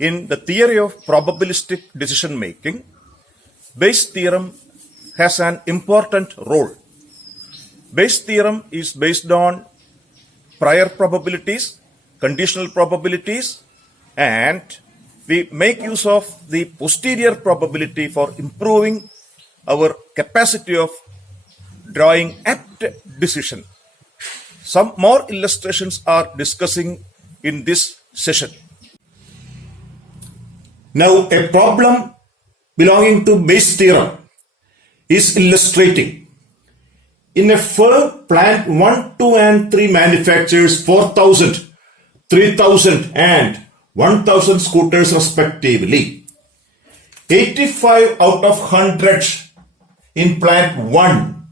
In the theory of probabilistic decision making, Bayes' theorem has an important role. Bayes' theorem is based on prior probabilities, conditional probabilities, and we make use of the posterior probability for improving our capacity of drawing apt decision. Some more illustrations are discussing in this session. Now, a problem belonging to Bayes' theorem is illustrating. In a firm, plant 1, 2 and 3 manufactures 4,000, 3,000 and 1,000 scooters respectively. 85 out of 100 in plant 1,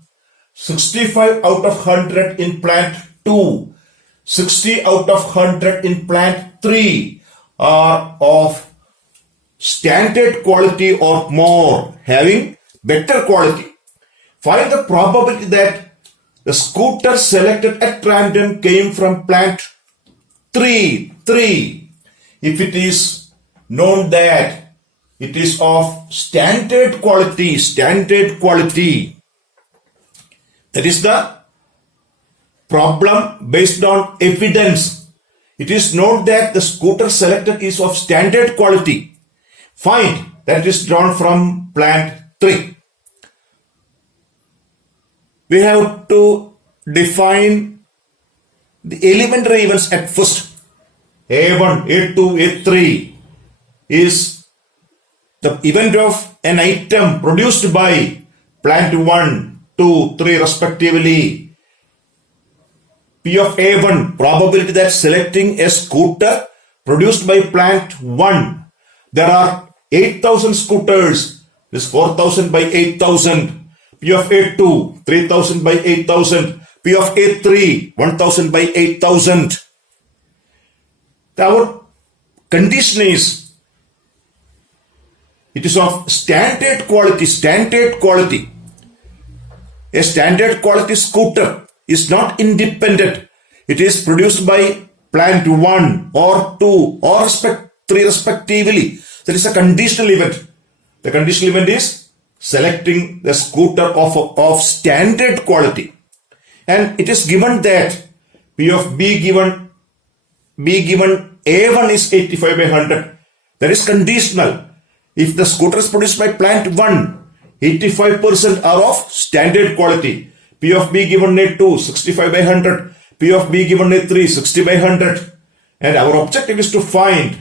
65 out of 100 in plant 2, 60 out of 100 in plant 3 are of standard quality or more, having better quality. Find the probability that the scooter selected at random came from plant 3. If it is known that it is of standard quality, that is the problem based on evidence. It is known that the scooter selected is of standard quality. Find that it is drawn from plant 3. We have to define the elementary events at first. A1, A2, A3 is the event of an item produced by plant 1, 2, 3 respectively. P of A1, probability that selecting a scooter produced by plant 1. There are 8,000 scooters. This is 4,000 by 8,000. P of A2, 3,000 by 8,000. P of A3, 1,000 by 8,000. Our condition is, it is of standard quality. A standard quality scooter is not independent. It is produced by plant 1 or 2 or 3 respectively. That is a conditional event. The conditional event is selecting the scooter of standard quality. And it is given that P of B given A1 is 85 by 100. That is conditional. If the scooter is produced by plant 1, 85% are of standard quality. P of B given A2, 65 by 100. P of B given A3, 60 by 100. And our objective is to find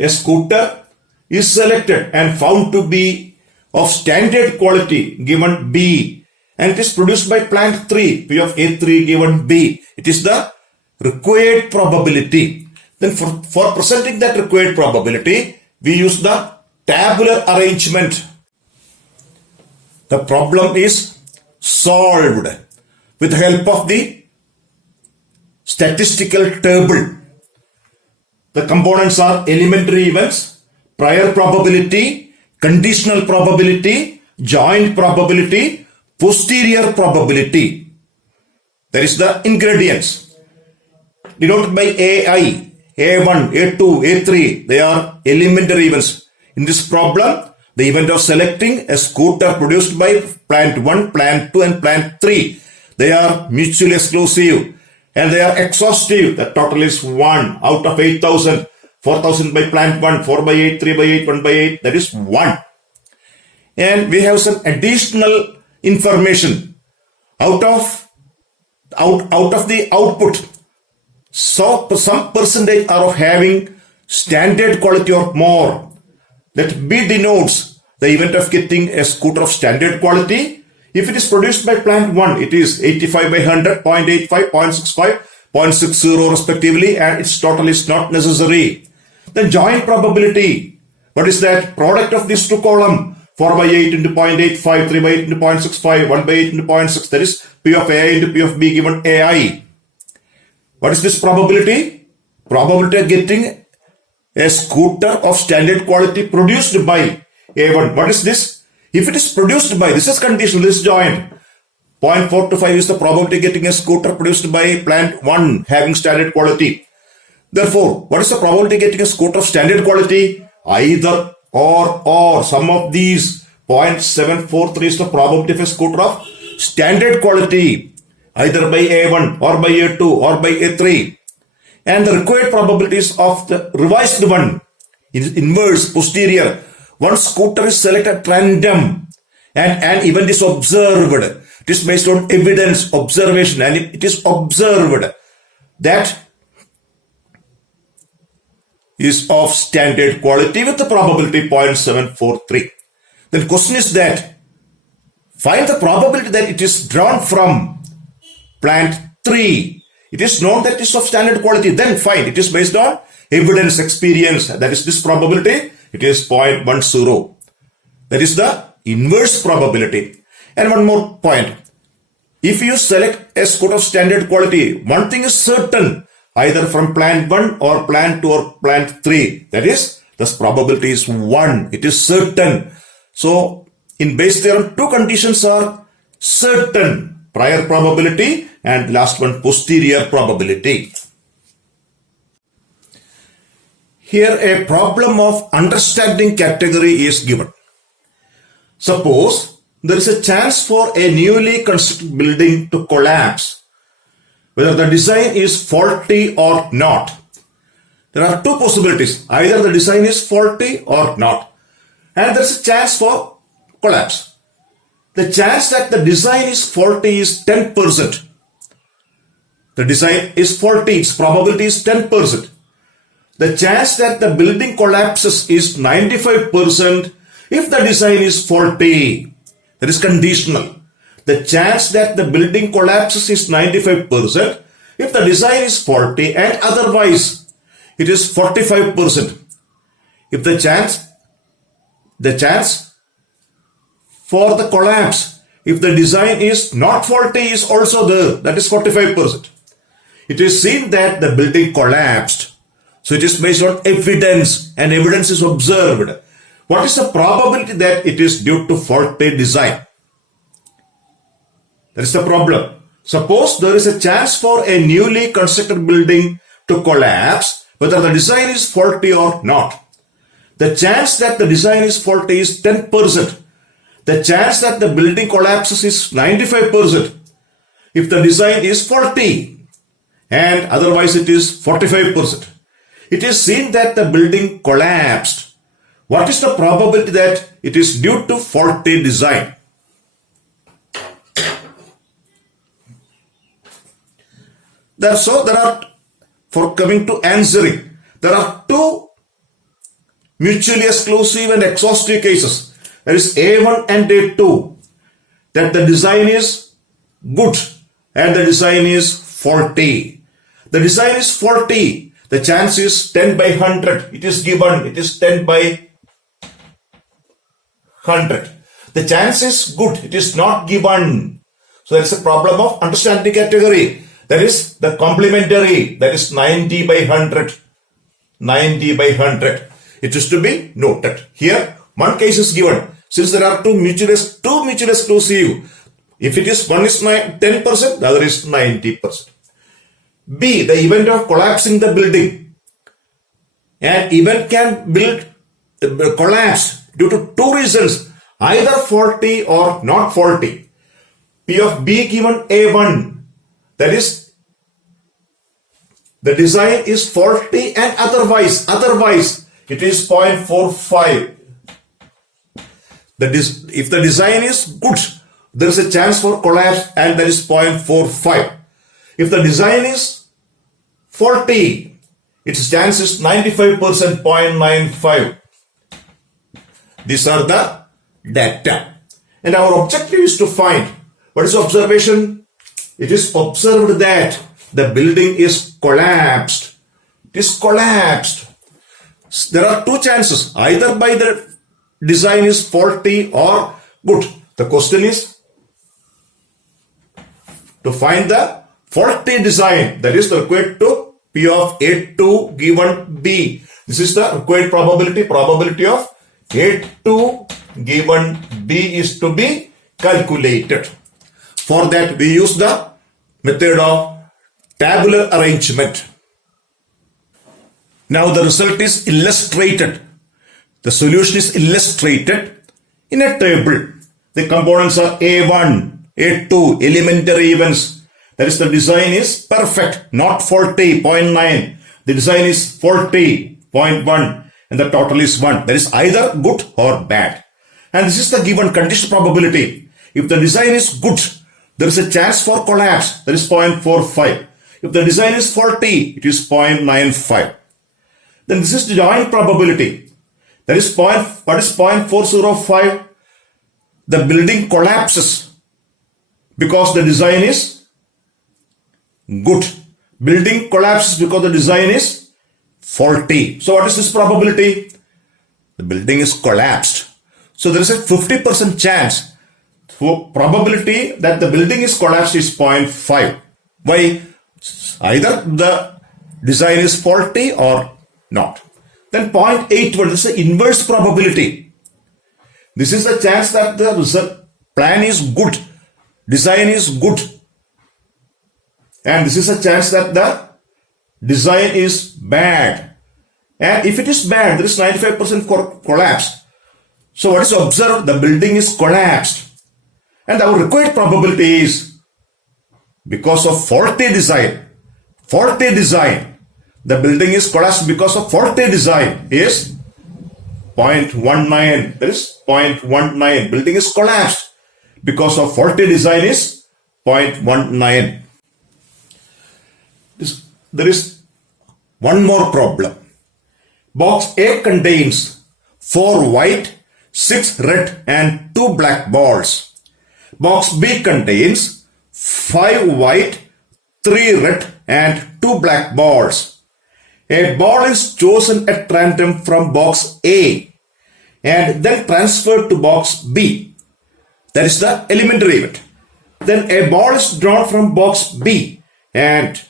a scooter is selected and found to be of standard quality given B, and it is produced by plant 3, P of A3 given B. It is the required probability. Then for presenting that required probability, we use the tabular arrangement. The problem is solved with the help of the statistical table. The components are elementary events, prior probability, conditional probability, joint probability, posterior probability. There is the ingredients denoted by AI, A1, A2, A3. They are elementary events. In this problem, the event of selecting a scooter produced by plant 1, plant 2 and plant 3. They are mutually exclusive and they are exhaustive. The total is 1 out of 8,000. 4,000 by plant 1, 4 by 8, 3 by 8, 1 by 8, that is 1. And we have some additional information out of the output. So some percentage are of having standard quality or more. That B denotes the event of getting a scooter of standard quality. If it is produced by plant 1, it is 85 by 100, 0.85, 0.65, 0.60 respectively, and its total is not necessary. Then joint probability. What is that? Product of these two columns. 4 by 8 into 0.85, 3 by 8 into 0.65, 1 by 8 into 0.6. That is P of A into P of B given AI. What is this probability? Probability of getting a scooter of standard quality produced by A1. What is this? If it is produced by, this is conditional, this is joint. 0.425 is the probability of getting a scooter produced by plant 1 having standard quality. Therefore, what is the probability of getting a scooter of standard quality? Either or. Sum of these 0.743 is the probability of a scooter of standard quality, either by A1 or by A2 or by A3. And the required probabilities of the revised one is inverse, posterior. One scooter is selected at random and an event is observed. It is based on evidence, observation, and it is observed that is of standard quality with the probability 0.743. Then question is that find the probability that it is drawn from plant 3. It is known that it is of standard quality. Then find it is based on evidence, experience. That is this probability. It is 0.10. That is the inverse probability. And one more point. If you select a scooter of standard quality, one thing is certain, either from plant 1 or plant 2 or plant 3. That is, this probability is 1. It is certain. So, in Bayes theorem, two conditions are certain. Prior probability and last one, posterior probability. Here, a problem of understanding category is given. Suppose there is a chance for a newly constructed building to collapse, whether the design is faulty or not. There are two possibilities. Either the design is faulty or not. And there is a chance for collapse. The chance that the design is faulty is 10%. The design is faulty, its probability is 10%. The chance that the building collapses is 95% if the design is faulty. That is conditional. The chance that the building collapses is 95% if the design is faulty, and otherwise it is 45%. If the chance for the collapse, if the design is not faulty, is also there, that is 45%. It is seen that the building collapsed. So it is based on evidence, and evidence is observed. What is the probability that it is due to faulty design? That is the problem. Suppose there is a chance for a newly constructed building to collapse, whether the design is faulty or not. The chance that the design is faulty is 10%. The chance that the building collapses is 95% if the design is faulty, and otherwise it is 45%. It is seen that the building collapsed. What is the probability that it is due to faulty design? For coming to answering, there are two mutually exclusive and exhaustive cases. There is A1 and A2, that the design is good and the design is faulty. The design is faulty. The chance is 10 by 100. It is given. It is 10 by 100. The chance is good. It is not given. So there is a problem of understanding category. That is the complementary. That is 90 by 100. 90 by 100. It is to be noted. Here, one case is given. Since there are two mutually exclusive, if it is one is 10%, the other is 90%. B, the event of collapsing the building. An event can collapse due to two reasons, either faulty or not faulty. P of B given A1, that is, the design is faulty, and otherwise it is 0.45. If the design is good, there is a chance for collapse, and that is 0.45. If the design is faulty, its chance is 95%, 0.95. These are the data. And our objective is to find what is the observation. It is observed that the building is collapsed. It is collapsed. There are two chances, either by the design is faulty or good. The question is to find the faulty design, that is required to P of A2 given B. This is the required probability. Probability of A2 given B is to be calculated. For that we use the method of tabular arrangement. Now the result is illustrated. The solution is illustrated in a table. The components are A1, A2, elementary events. That is, the design is perfect, not faulty, 0.9. The design is faulty, 0.1. And the total is 1. That is either good or bad. And this is the given conditional probability. If the design is good, there is a chance for collapse. That is 0.45. If the design is faulty, it is 0.95. Then this is the joint probability. That is what is 0.405? The building collapses because the design is good. Building collapses because the design is faulty. So what is this probability? The building is collapsed. So there is a 50% chance for probability that the building is collapsed is 0.5. Why? Either the design is faulty or not. Then 0.81 is the inverse probability. This is the chance that the result plan is good, design is good, and this is a chance that the design is bad. And if it is bad, there is 95% collapse. So what is observed? The building is collapsed, and our required probability is because of faulty design. The building is collapsed because of faulty design is 0.19. That is 0.19. Building is collapsed because of faulty design is 0.19. There is one more problem. Box A contains 4 white, 6 red and 2 black balls. Box B contains 5 white, 3 red and 2 black balls. A ball is chosen at random from box A and then transferred to box B. That is the elementary event. Then a ball is drawn from box B and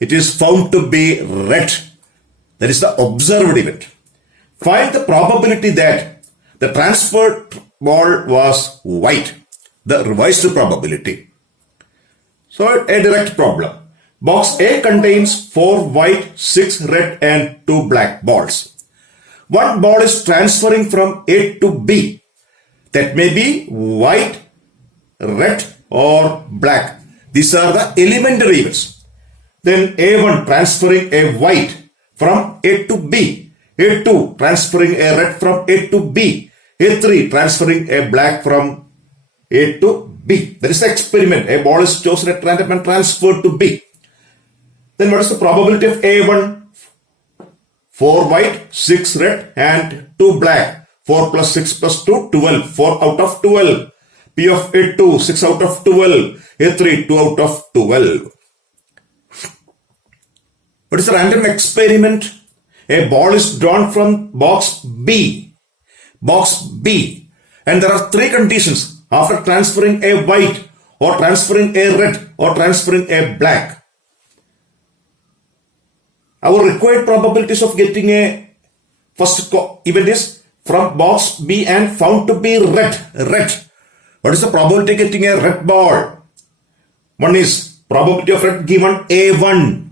it is found to be red. That is the observed event. Find the probability that the transferred ball was white. The revised probability. So a direct problem. Box A contains 4 white, 6 red and 2 black balls. One ball is transferring from A to B. That may be white, red or black. These are the elementary events. Then A1 transferring a white from A to B. A2 transferring a red from A to B. A3 transferring a black from A to B. That is the experiment. A ball is chosen at random and transferred to B. Then what is the probability of A1? 4 white, 6 red and 2 black. 4 plus 6 plus 2, 12. 4 out of 12. P of A2, 6 out of 12. A3, 2 out of 12. What is the random experiment? A ball is drawn from box B. Box B. And there are 3 conditions after transferring a white or transferring a red or transferring a black. Our required probabilities of getting a first event is from box B and found to be red. What is the probability of getting a red ball? One is probability of red given A1.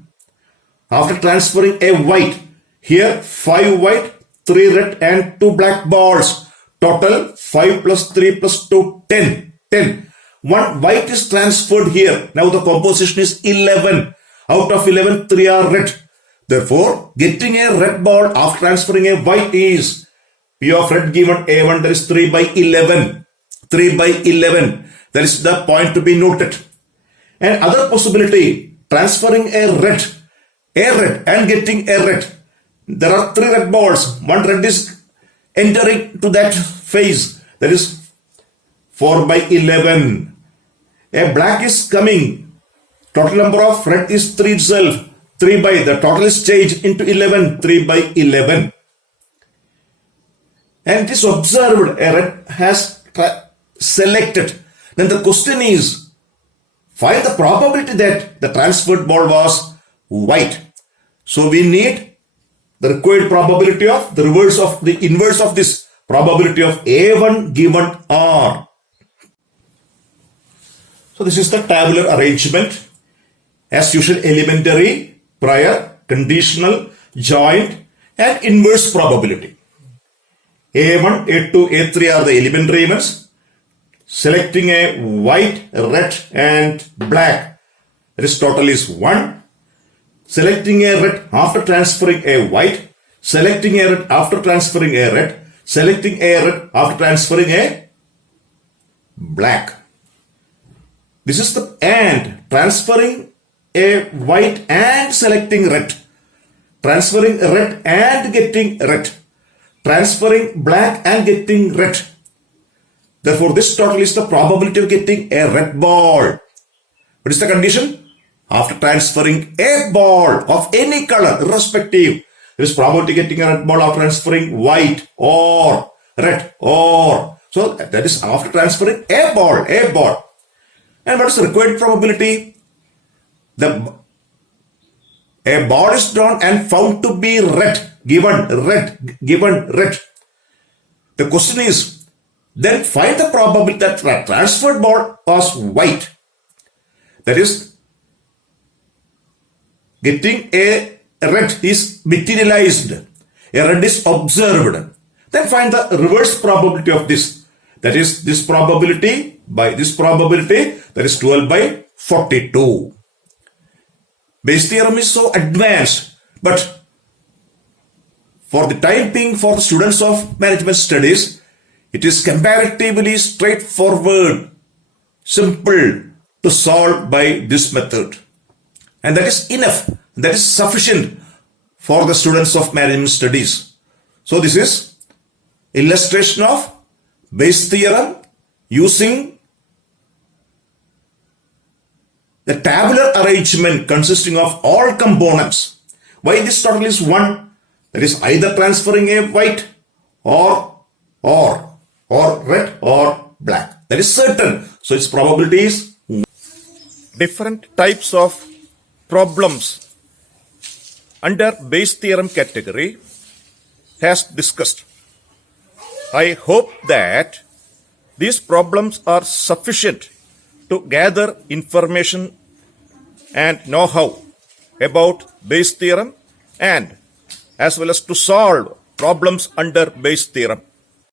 After transferring a white, here 5 white, 3 red and 2 black balls. Total 5 plus 3 plus 2, 10. 1 white is transferred here. Now the composition is 11. Out of 11, 3 are red. Therefore, getting a red ball after transferring a white is P of red given A1, that is 3 by 11. 3 by 11. That is the point to be noted. And other possibility, transferring a red and getting a red. There are 3 red balls. 1 red is entering to that phase. That is 4 by 11. A black is coming. Total number of red is 3 itself. 3 by, the total is changed into 11, 3 by 11. And it is observed a red has selected. Then the question is, find the probability that the transferred ball was white. So we need the required probability of the inverse of this probability of A1 given R. So this is the tabular arrangement. As usual, elementary, prior, conditional, joint, and inverse probability. A1, A2, A3 are the elementary events. Selecting a white, red and black, this total is 1. Selecting a red after transferring a white, selecting a red after transferring a red, selecting a red after transferring a black. This is the and, transferring a white and selecting red, transferring red and getting red, transferring black and getting red. Therefore, this total is the probability of getting a red ball. What is the condition? After transferring a ball of any color, irrespective, there is probability of getting a red ball after transferring white or red or. So that is after transferring a ball, a ball. And what is the required probability? A ball is drawn and found to be red, given red, given red. The question is, then find the probability that transferred ball was white. That is, getting a red is materialized, a red is observed. Then find the reverse probability of this. That is, this probability by this probability, that is 12 by 42. Bayes theorem is so advanced, but for the time being, for the students of management studies, it is comparatively straightforward, simple to solve by this method. And that is enough, that is sufficient for the students of management studies. So this is illustration of Bayes theorem using the tabular arrangement consisting of all components. Why this total is 1? That is either transferring a white or red or black. That is certain. So its probability is different types of problems under Bayes theorem category has discussed. I hope that these problems are sufficient to gather information and know-how about Bayes theorem and as well as to solve problems under Bayes theorem.